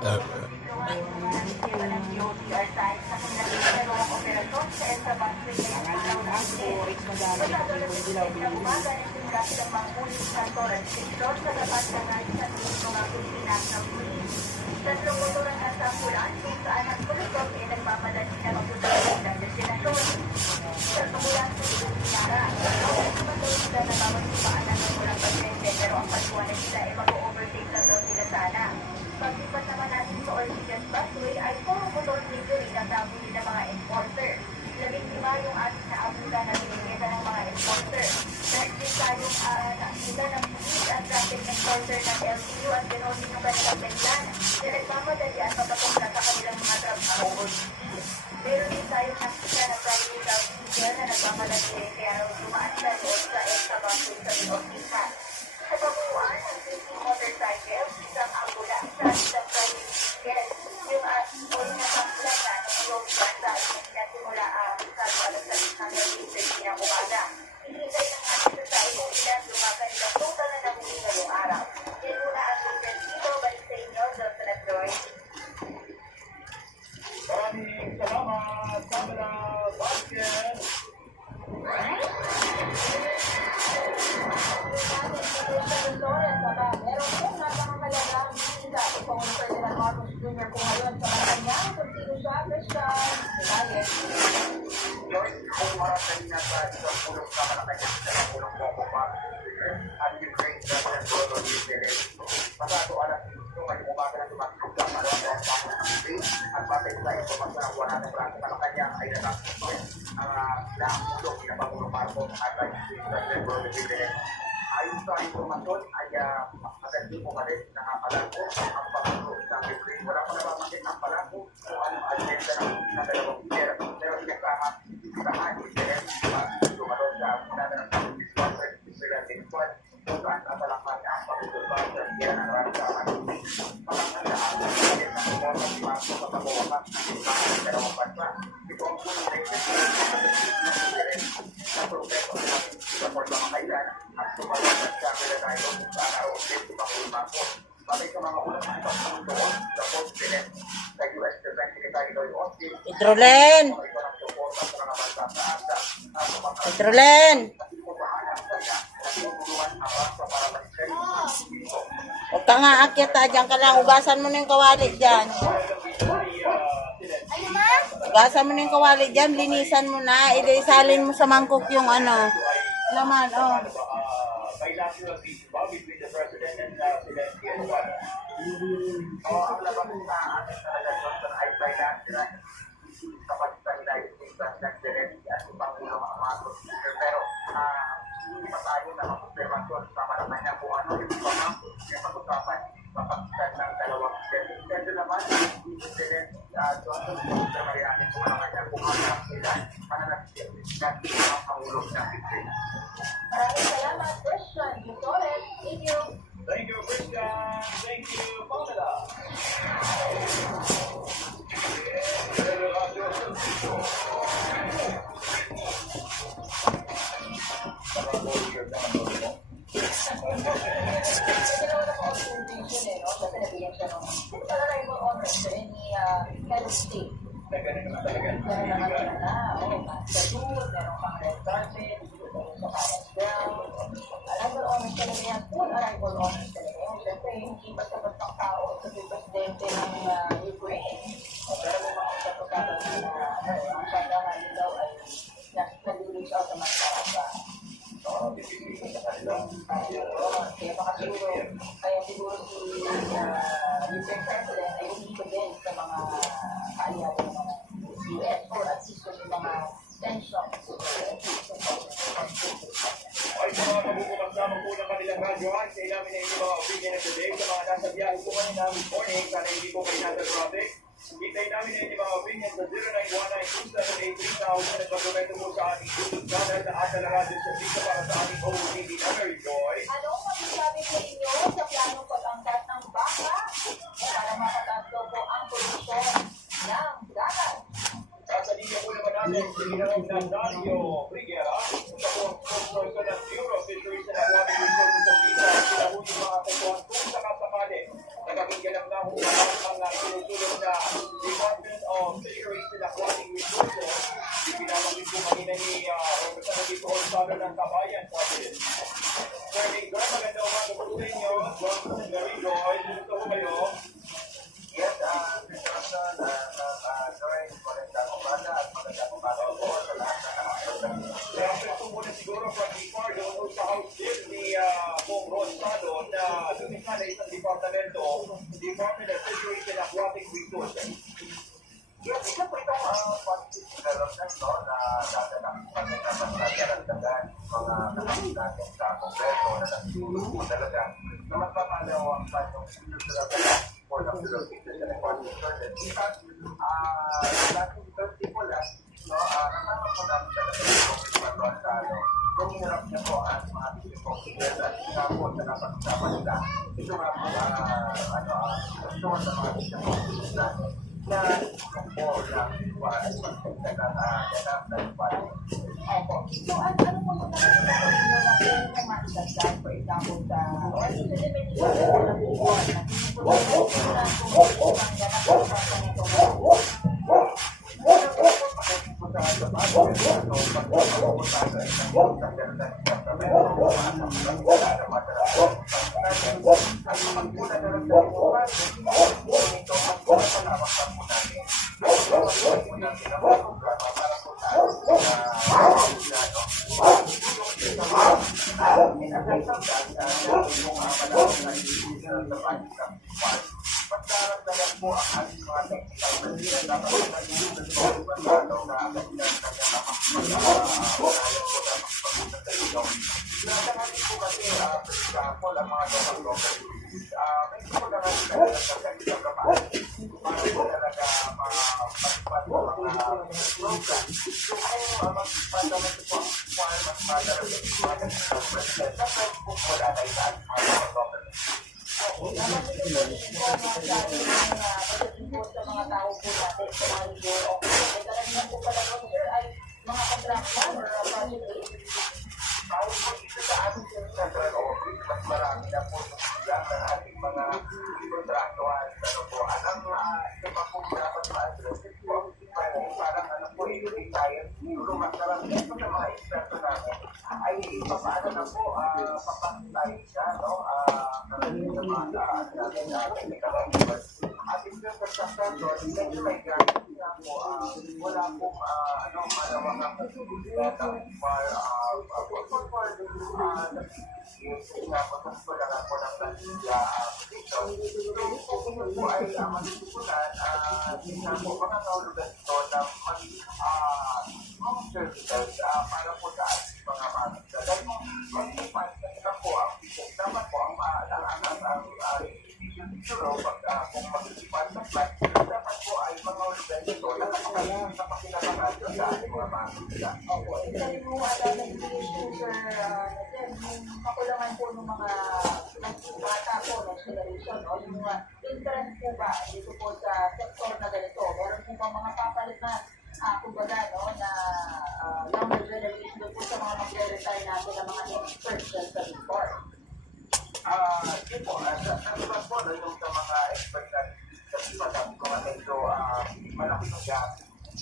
Tatlong motor ang nasa ambulan kung saan ang pulisos ay nagmamadali na magpunta ng destinasyon. Sa ambulan sa Sinara, ang kumataw sila na mamagsipaan ng walang pasyente pero ang patuwanay sila ay mag-overtake na daw sila sana. Paglipat naman natin sa Ortigas Busway ay puro motor delivery na nabuli ng mga enforcer. 15 yung ating naabulan na binigyan ng mga enforcer. Dahil din tayong nakita ng police at traffic enforcer ng LTO at ganoon din yung kanilang plan na nagmamadali at papatok na sa kanilang mga trabaho. Meron din tayong nakita na private officer na nagmamadali kaya dumaan siya doon sa EDSA Busway sa Ortigas. Sa pabuuan ng 15 motorcycles, isang ambulansya, isang private jet, yung uli na pangkulan na ng road banda ay nagsimula sa alas sa isang ng umaga. Hinihintay ng ating sa ibang ilan yung mga kanilang total na nabuli ngayong araw. Yan muna ang latest dito. Balik sa inyo, Johnson at Joy. Maraming salamat, Pamela Vasquez. Meron pong napakahalagang bisita itong Ferdinand Marcos Jr. po ngayon sa kanya kung sino siya, Christian. Joyce, kung marating na sa isang pulong sa Malacanang sa pulong Bongo Marcos Jr. at Ukraine President Volodymyr Zelensky. Pasado alas 5 may umaga na tumatulog ang malawang ang pangos ng Ukraine at batay sa impormasyon ng wala ng Franco Malacanang ay natapos ang pulong na Pangulong Marcos at President Volodymyr Zelensky. Ayon sa informasyon ay maganda po pa rin nakapalako ang pagkakulong ng Ukraine. Wala ko nababanggit ang palako kung anong agenda ng dalawang leader. Pero inakahan ni Zelensky tumalon sa unada ng pag-discover Israel Squad kung saan napalakpan ang pag-discover sa kaya ng Ramsaman. Pagkakandaan ng Israel na kumorong si Marcos sa pagkawakas ng impact ng dalawang bansa. Ito ang punong request ng Zelensky sa progreso ng support mga kailangan at tumalon sa Chamber tayo sa araw din si Pangulong Marcos. Batay sa mga ulang ng isang doon sa post-Senate sa US Defense Secretary Lloyd Austin. Petrolen! Petrolen! Huwag ka nga akyat dyan ka lang. Ugasan mo na yung kawali dyan. Ugasan mo na yung kawali dyan. Linisan mo na. Isalin mo sa mangkok yung laman, bilateral meeting between the President and Zelensky and Obama. Ang labas sa ating talaga Johnson ay bilateral kapag nila yung President Zelensky at yung Pangulong Marcos Jr. Pero hindi pa tayo na mag-observasyon sa Malacanang kung ano yung pag-usapan sa pagkitan ng dalawang president. Pero naman, Zelensky Johnson sa Marianin kung Malacanang kung ano ang sila mananagsin ng Pangulong ng Ukraine. Maraming salamat, Christian. Thank you. Thank you, Christian. Thank you, Pamela. Ganun naman talaga. Arrival honors talaga yan. Full arrival honors talaga yan. Siyempre, hindi basta-bastang tao sa presidente ng Ukraine. Pero may mga usap-usapan na ang siyagahan nito daw ay nag-reach out naman sa kaya baka siguro si Ukraine President ay umikot din sa mga kaalyado ng mga US or at least yung mga tensions. Ay sa mga kabubukas po ng kanilang radyohan, sa ilamin na inyong mga opinion of the day. Sa mga nasa biyahe po kanina this morning, sana hindi po kayo nasa traffic. Hintay namin na inyong mga opinion sa 0919-2783,000 at pag-komento mo sa ating YouTube channel na Ata na Radio sa dito para sa ating OOTV Mary Joy. Anong masasabi sa inyo sa planong pag-angkat ng baka para makataas daw po ang produksyon ng dagat? Sa linya po naman natin, sinilawag na Dario Briguera, sa spokesperson ng Bureau of Fisheries and Aquatic Resources of Visa, sila po yung mga katuan kung sakasakali na maging ganap na mga tinutulong na Department of Fisheries and Aquatic Resources. Ibinabangin po kanina ni Representative Gonzalo ng Kabayan. Sabi, Sir Miguel, maganda umaga po sa inyo. Johnson Garrido, dito po kayo. Yes, Mr. Johnson, Joyce, magandang umaga at magandang umaga po sa lahat ng nakakasal. Kaya ito muna siguro from the part doon sa House Bill ni Bong Rosado na lumika na isang departamento, Department of Fisheries and Aquatic Resources. Yes, isa po itong positive development no, na dadalak pagkakasagdagan mga kapatid natin sa Kongreso na nagtulong po talaga na magpapalawang pa yung future for the Philippines and Aquatic Resources. Last Thursday po last, no, naman po namin talaga yung Rosado. Kung hinarap niya po ang mga tipong sigil at sila po sa napag-usama nila. Ito nga po, gusto sa mga tipong sigil natin na kung po lang at magpagdagang ganap na ipanin. Opo. So, ano po mga nakikita na pwede na maidagdag, for example, sa or elimination na buwan na pinipulong na kung ang ganap sa ganito Pagkaramdaman po ang ating mga technical na Nakakamit po kasi, for example, ang mga local may po na nga sila ng kapatid para po talaga matipad po ang program. So, kung matipad naman po ang requirements para talaga sa president, dapat po wala na isaan mga local. sa mga tao po natin sa mga leader o karamihan po pala po sir ay mga contractor or project agency. Tawag po dito sa ating central office, mas marami na po yung bilang ng ating mga contractual. Ano po, ang ito pa po dapat ma-address po, parang ano po, hindi tayo, siguro mas marami ito sa mga eksperto namin, ay paano na po, papakitay siya, no? Karamihan sa mga natin na technical experts. At in terms of construction, medyo may guarantee na po, wala pong malawang ang para po sa ating mga mamita. Dahil kung mag-ipan, kasi po ang dapat po ang kung mag-ipan sa flight, dapat po ay mga lugar ito na napakinabangan sa ating mga mamita. Opo, isa rin po identification sir, yung kakulangan po ng mga bata po, next generation, o yung mga interest po ba dito po sa sektor na ganito? Meron po ba mga papalit na kumbaga, no, na younger generation po sa mga mag-retire natin ng mga experts sa report? Yun po, sa po, yung sa mga expert natin, kasi masabi ko nga medyo malaki yung gap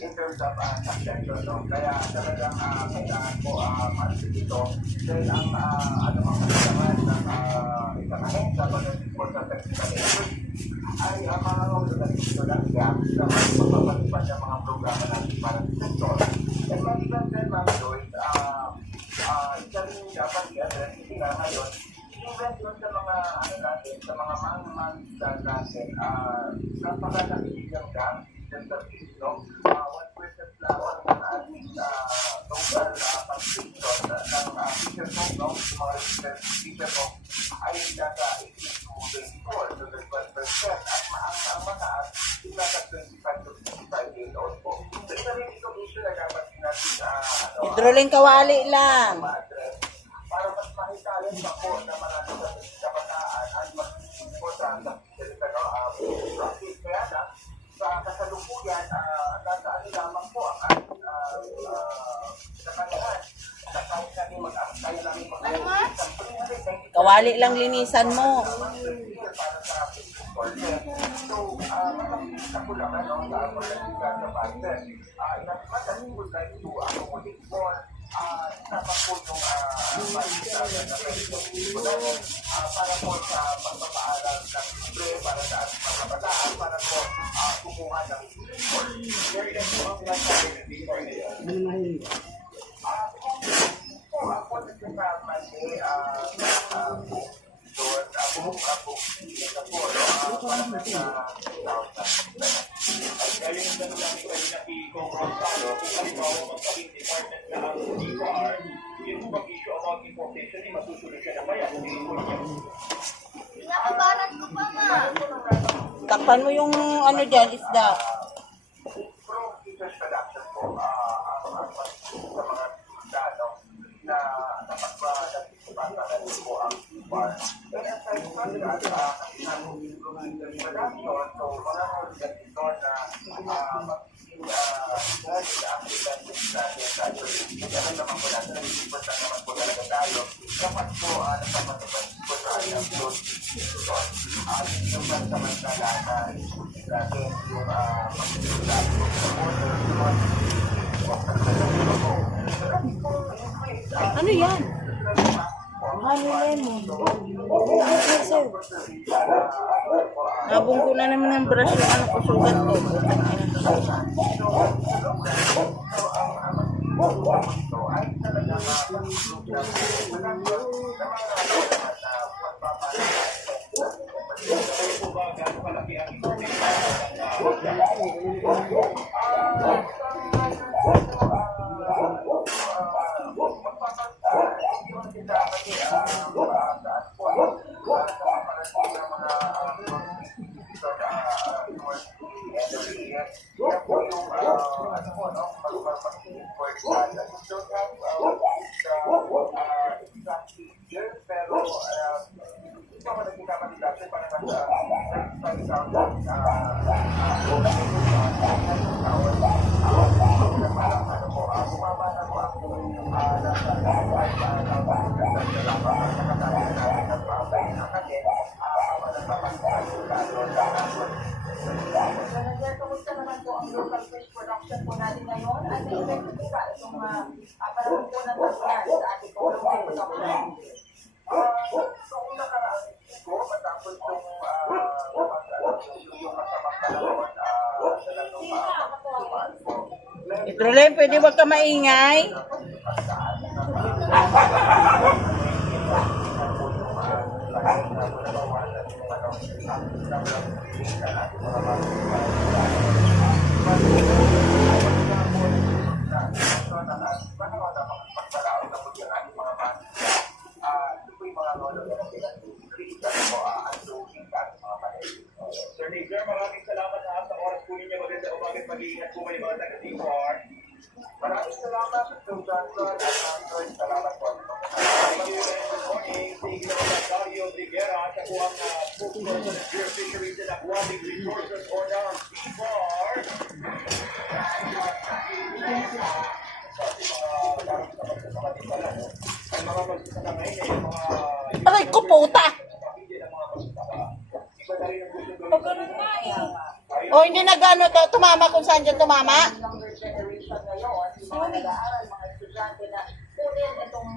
in terms of succession, no? Kaya talagang kailangan po malis dito dahil ang anumang kailangan ng isang ahensya pagdating po sa technical expert ay mga organization dito ng gap sa magpapalipad ng mga programa natin para sa sektor. At maliban din, Ma'am Joyce, isa rin dapat yan, hindi nga ngayon, even doon sa mga natin, sa mga mangisdan natin, napakalaking yung gap in the system. 1% lamang ng ating total participation ng teacher no, mga teacher no, ay nasa 18 to 24, so 12%. At ang mataas, yung nasa 25 to 55 years old po. So ito rin itong issue na dapat natin Hidroling kawali lang. ma-address para mas mahitayan pa po na marami sa kabataan at mas po sa practice. Kaya na, sa kasalukuyan, nasa lamang po ang ating nakagahan. Sa kahit natin mag-akay namin Kawali lang linisan mo. para sa So, makikita ko lang sa politika sa budget. That we would like to accommodate more dapat po yung balita na natin para po sa pagpapaaral ng libre para sa ating mga kabataan para po kumuha ng ako nagkakamali doon ako para sa Galing yung tanong namin kanina kay Kong Rosado, kung halimbawa magkabing department na ang DOR, yung mag-issue about importation, masusunod siya na kaya kung i-import niya. Pinakabarat ko pa nga. Takpan mo yung ano dyan, isda. From teachers production po, sa mga dano na napagpapalala po ang bar. And aside from that, kasi natin yung production, so mga organizator na mag-judge ang events natin ano naman po natin, important naman po talaga tayo. Dapat po, napapatapos po tayo ang doon. At yung pansamantala na natin yung mag-isulap sa order, Ano yan? Honey lemon. Yes, sir. Nabong ko na naman ng brush yung ano ko, sugat ko. Kaya po ba gaano kalaki ang importation Manager, kamusta naman po ang local fish production po natin ngayon? At na-effect po ba itong panahon po ng taglan sa ating po local production? Kung nakaraan ko, matapos yung masamang panahon talagang tumaan po. Itrolem, pwede wag ka maingay? Sir Nizer, maraming salamat sa oras po ninyo. Maganda umagat mag-iingat po kayo mga taga-DOR. Maraming salamat sa Johnson at salamat po. Thank you and good morning. Thank you naman sa Dario de Guerra. Siya po ang spokesperson ng Bureau of Fisheries and Aquatic Resources or ng DOR. Ang mga magsasaka ngayon ay yung mga... Aray ko, puta! Hindi ng mga magsasaka. Iba na rin ang gusto doon. O, hindi nag-ano to, tumama kung saan dyan tumama? Younger generation ngayon, yung mga nag-aaral, mga estudyante na kunin itong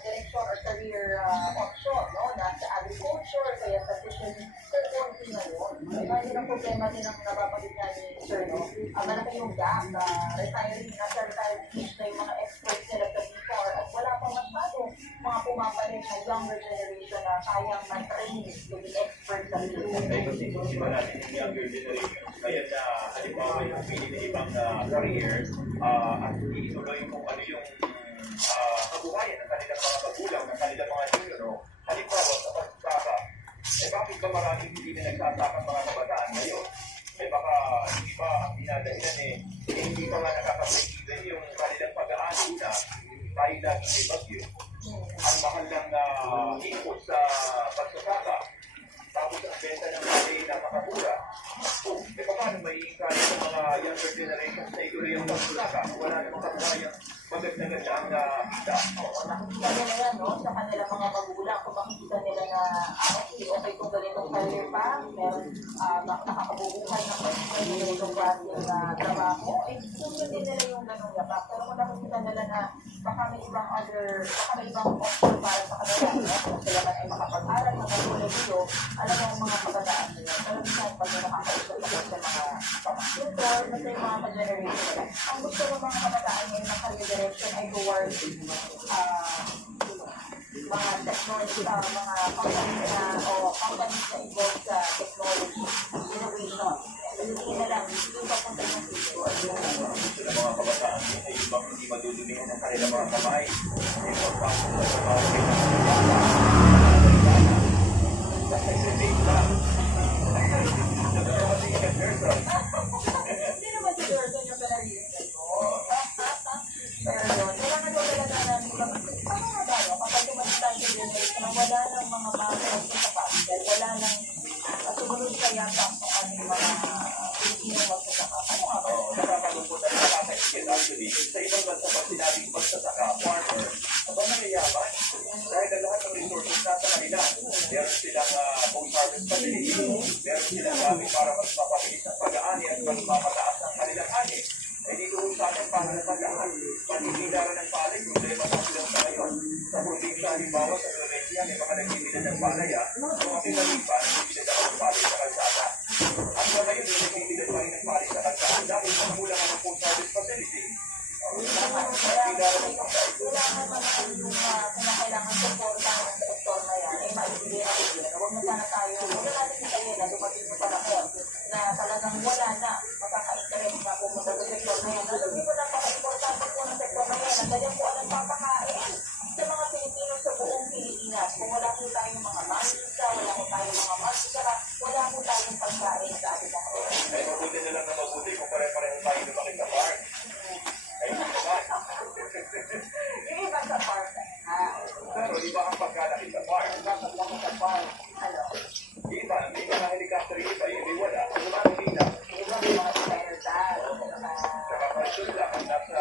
direction or career option, no? Na sa agriculture, kaya sa fishing, konti ngayon. Yun ang problema din ang napapalit nga ni Sir, no? Malaki yung gap na retiring, nasa retired fish na yung mga experts nila sa before at wala pa masyadong mga pumapalit na younger generation na kayang ma-train to be expert sa fishing. Ay, kasi kung iba natin yung younger generation, kaya na halimbawa yung pili na ibang career at ituloy kung ano yung kabuhayan ng kanilang mga magulang, ng kanilang mga junior. Halimbawa sa pagsasaka, bakit ba maraming hindi na nagsasaka mga kabataan ngayon? Baka hindi pa ang dinadahilan hindi pa nga nakaka-break-even yung kanilang pag-aano na dahil lagi may bagyo. Ang mahal ng input sa pagsasaka, tapos ang benta ng mali napakamura. Paano may ikali sa mga younger generations na ituloy ang pagsasaka? Wala namang kabuhayan maganda-ganda ang kita. Oo, nakikita nila yan, no? Sa kanilang mga magulang, kung makikita nila na, okay kung ganitong career pa, meron, nakakabubuhay ng ganitong klaseng trabaho, sundin nila yung ganong yapak. Pero kung nakikita nila na baka may ibang option para sa kanila, no? Kung sila man ay makapag-aral, makapag-ulo, alam mo ang mga kabataan nila. Pero minsan, pag nakakausap ako sa mga tutor, kasi yung mga ka-generation nila, ang gusto ng mga kabataan ngayon ng career direction ay towards mga technology, mga companies na involved sa technology, innovation. Hindi na lang, yung papunta ng future. Gusto ng mga kabataan ay ibang hindi madudumihan ng kanilang mga kamay. Ay pagpasok sa trabaho ay basta i-save lang. Hindi naman si Jordan yung career nyo. Pero yun, kailangan ko talaga namin paano nga ba, no? Kapag tumatang sa generation, wala ng mga bagay sa capital, wala ng sumunod kaya pa ang aming mga Pilipino magsasaka. Ano nga ba? Nakakalungkot at nakakaingit actually. Sa ibang bansa pag sinabing magsasaka, farmer, aba nangyayabang. Dahil ang lahat ng resources nasa kanila. Meron silang post-harvest facility. Meron silang gamit para mas mapabilis ang pag-aani at mas mapataas ang kanilang ani. Eh dito sa atin para na pag-aani. Paninilaran ng palay, problema sa silang sa ngayon. Sa probinsya, halimbawa sa Valencia, may mga nagbibilan ng palay. Mga pinalipan, nagbibilan ako ng palay sa kalsada. At sa ngayon, nagbibilan pa rin ng palay sa kalsada dahil sa kulang ng post-harvest facility. Kailangan naman yung kailangan supportahan ng sektor na yan, ay maibigay na rin. Huwag na sana tayo, huwag na natin itayin na dumating yung panahon na talagang wala na makaka-interest na pumunta sa sektor na yan. Alam niyo po napaka-importante po ng sektor na yan. Ang ganyan po ang papakain sa mga Pilipino sa buong Pilipinas. Kung wala po tayong mga manisa, wala po tayong mga magsasaka, wala po tayong pagkain sa ating mga Ay mabuti na lang na mabuti kung pare-pareho tayo lumaki sa farm. Ay naman. yung iba sa park. Pero di ba ang pagkalaki sa farm? Bakit lang sa park? Ano? Iba, may mga helicopter iba, hindi wala. Ano ba ang kita? Yung iba may mga designer tag. Nakapasyon lang ang nasa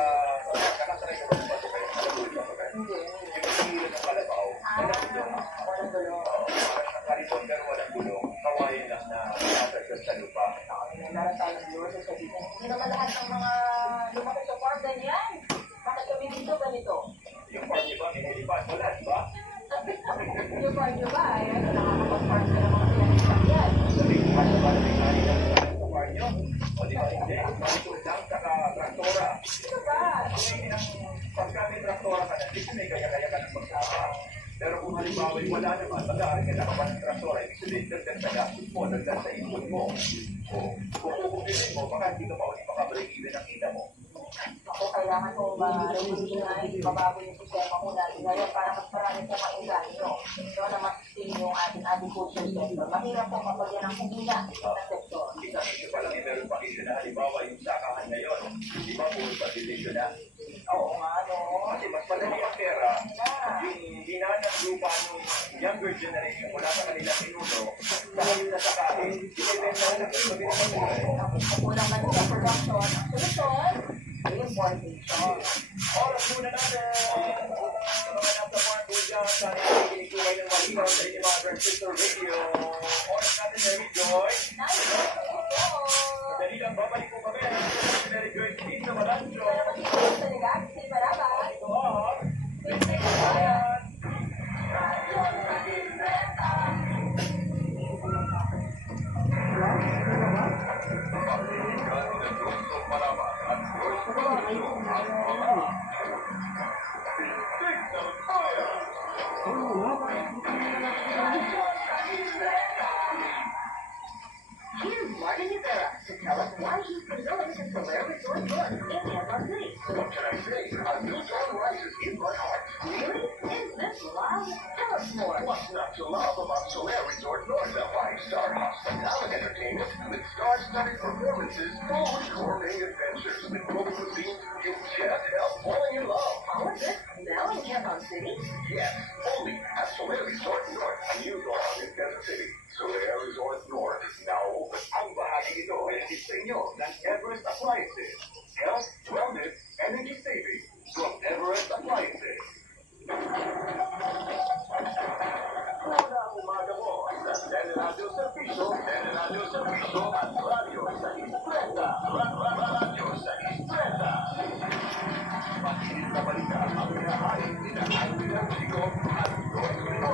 nakasanay ko ng baso kayo sa labulit sa pagkain. Hindi. Yung pagkikilan ng kalabaw, walang gulong. Walang gulong. Parang nakaripon pero walang gulong. Kawain lang na nakasasyon sa lupa. Meron tayong viewers sa sabihin. Hindi naman lahat ng mga lumaki sa farm ganyan. Bakit kami dito ganito? Yung farm niyo ba, may helipad? Wala, di ba? Yung farm nyo ba? Ay, nakakapag-farm ka ng mga pinag-isang yan. Sabi ko, ano ba na may kari lang sa farm niyo? O di ba hindi? Malikot lang, saka traktora. Ano ba? Ngayon ang pagka may traktora ka na, di may kaya-kaya ka ng pagsama. Pero kung halimbawa wala naman, mag-aaral ka na ka pa ng traktora, ibig sabihin, dagdag sa gastos mo, dagdag sa input mo. O kung kukupitin mo, baka hindi ka pa ulit makabreak even ang kita mo. Ako, kailangan ko ma-revolutionize, mabago yung sistema ko natin ngayon para mas marami po maingahin nyo. So, na mas-sustain yung ating agriculture sector. Mahirap po kapag yan ang humina ng sektor. Isang issue pa lang, meron pang issue na halimbawa yung sakahan ngayon. Di ba puro subdivision na? Oo nga, no? Kasi mas madali ang pera, yung ginanang lupa ng younger generation mula sa kanilang pinuno, saka yung nasakahin, ibibenta na lang sa pinakamulan. Kulang man sa production. Ang solusyon, importation. Oras muna natin! Sa mga nasa farm po dyan, sana yung kinikimay ng malinaw sa inyong mga Grand Sister Radio. Oras natin na Joy. Nice! Dali lang, babalik po kami. Mary Joy, Steve na Malancho. Sa Legazpi, Marabas. Ito ang Here's Martin Rivera to tell us why he's developed a Solaire Resort North in Tampa City. What can I say? A new song rises in my heart. Really? Is this love? Tell us more. What's not to love about Solaire Resort North? A five-star hospitality entertainment with star-studded performances, full of gourmet adventures with global cuisine. You can't help falling in love. All of this now in Tampa City? Yes, only at Solaire Resort North, a new dawn in Kansas City. Solaire Resort North is now open. ang bahaging ito ay hatid sa inyo ng Everest Appliances. Health, wellness, energy